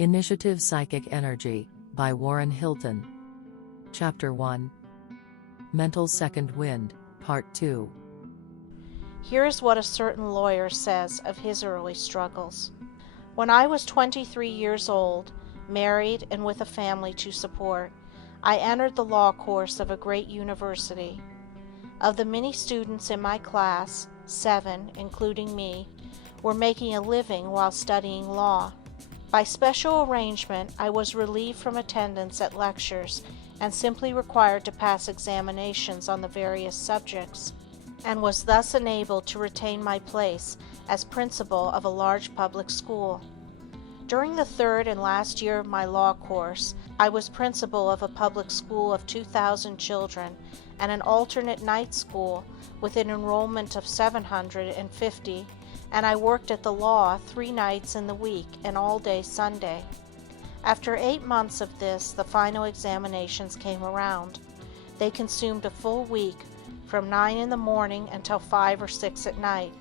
Initiative Psychic Energy, by Warren Hilton. Chapter 1. Mental Second Wind, Part 2. Here is what a certain lawyer says of his early struggles. When I was 23 years old, married and with a family to support, I entered the law course of a great university. Of the many students in my class, 7, including me, were making a living while studying law. By special arrangement, I was relieved from attendance at lectures and simply required to pass examinations on the various subjects, and was thus enabled to retain my place as principal of a large public school. During the third and last year of my law course, I was principal of a public school of 2,000 children and an alternate night school with an enrollment of 750, and I worked at the law 3 nights in the week and all day Sunday. After 8 months of this, the final examinations came around. They consumed a full week, from 9 in the morning until 5 or 6 at night.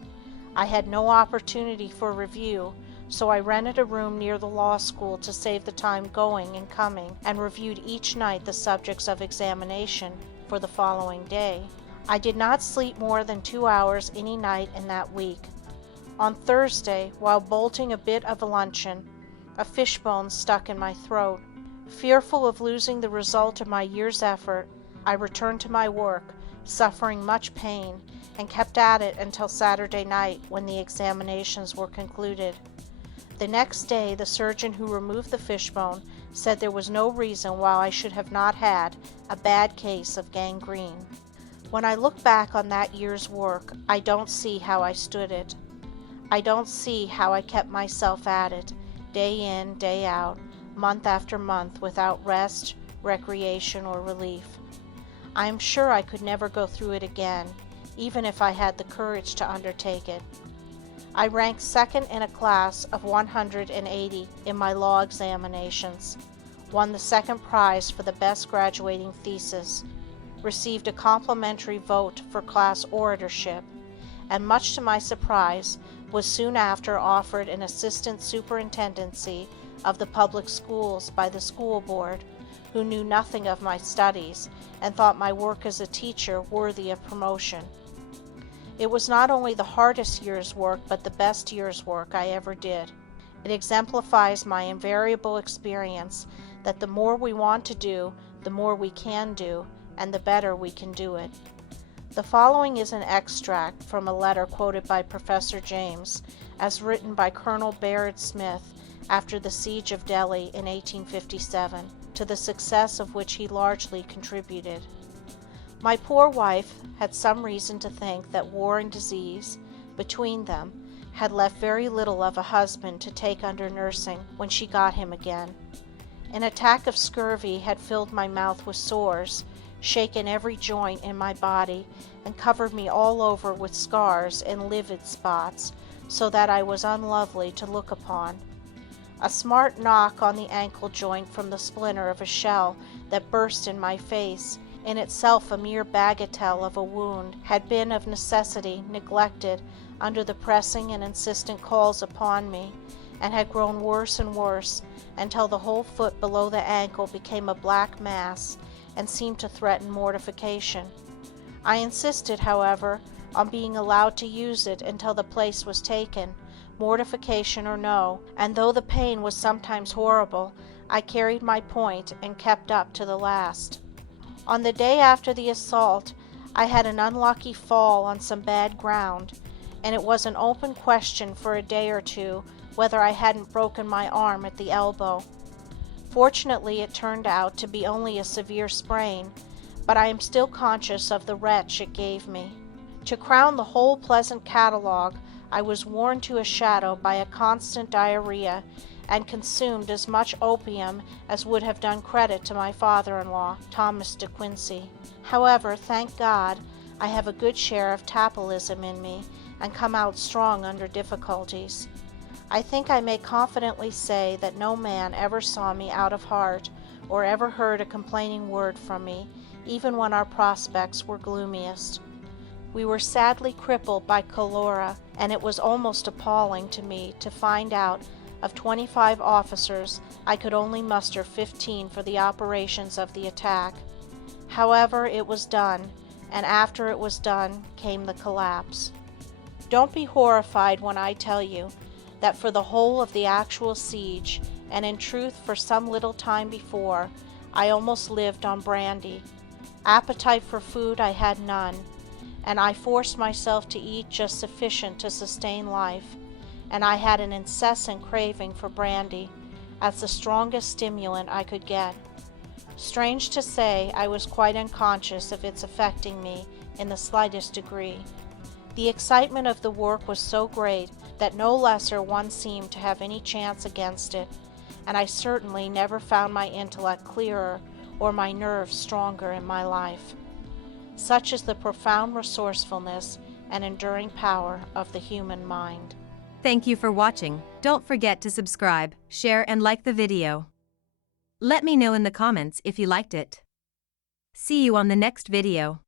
I had no opportunity for review, so I rented a room near the law school to save the time going and coming, and reviewed each night the subjects of examination for the following day. I did not sleep more than 2 hours any night in that week. On Thursday, while bolting a bit of a luncheon, a fishbone stuck in my throat. Fearful of losing the result of my year's effort, I returned to my work, suffering much pain, and kept at it until Saturday night, when the examinations were concluded. The next day, the surgeon who removed the fishbone said there was no reason why I should have not had a bad case of gangrene. When I look back on that year's work, I don't see how I stood it. I don't see how I kept myself at it, day in, day out, month after month, without rest, recreation, or relief. I am sure I could never go through it again, even if I had the courage to undertake it. I ranked second in a class of 180 in my law examinations, won the second prize for the best graduating thesis, received a complimentary vote for class oratorship, and much to my surprise, was soon after offered an assistant superintendency of the public schools by the school board, who knew nothing of my studies and thought my work as a teacher worthy of promotion. It was not only the hardest year's work, but the best year's work I ever did. It exemplifies my invariable experience that the more we want to do, the more we can do, and the better we can do it. The following is an extract from a letter quoted by Professor James, as written by Colonel Baird Smith after the siege of Delhi in 1857, to the success of which he largely contributed. My poor wife had some reason to think that war and disease, between them, had left very little of a husband to take under nursing when she got him again. An attack of scurvy had filled my mouth with sores, shaken every joint in my body, and covered me all over with scars and livid spots, so that I was unlovely to look upon. A smart knock on the ankle joint from the splinter of a shell that burst in my face, in itself a mere bagatelle of a wound, had been of necessity neglected under the pressing and insistent calls upon me, and had grown worse and worse until the whole foot below the ankle became a black mass and seemed to threaten mortification. I insisted, however, on being allowed to use it until the place was taken, mortification or no, and though the pain was sometimes horrible, I carried my point and kept up to the last. On the day after the assault, I had an unlucky fall on some bad ground, and it was an open question for a day or two whether I hadn't broken my arm at the elbow. Fortunately, it turned out to be only a severe sprain, but I am still conscious of the wrench it gave me. To crown the whole pleasant catalogue, I was worn to a shadow by a constant diarrhea, and consumed as much opium as would have done credit to my father-in-law, Thomas de Quincey. However, thank God, I have a good share of tapelism in me, and come out strong under difficulties. I think I may confidently say that no man ever saw me out of heart, or ever heard a complaining word from me, even when our prospects were gloomiest. We were sadly crippled by cholera, and it was almost appalling to me to find out Of 25 officers, I could only muster 15 for the operations of the attack. However, it was done, and after it was done came the collapse. Don't be horrified when I tell you that for the whole of the actual siege, and in truth for some little time before, I almost lived on brandy. Appetite for food I had none, and I forced myself to eat just sufficient to sustain life, and I had an incessant craving for brandy as the strongest stimulant I could get. Strange to say, I was quite unconscious of its affecting me in the slightest degree. The excitement of the work was so great that no lesser one seemed to have any chance against it, and I certainly never found my intellect clearer or my nerves stronger in my life. Such is the profound resourcefulness and enduring power of the human mind. Thank you for watching. Don't forget to subscribe, share and like the video. Let me know in the comments if you liked it. See you on the next video.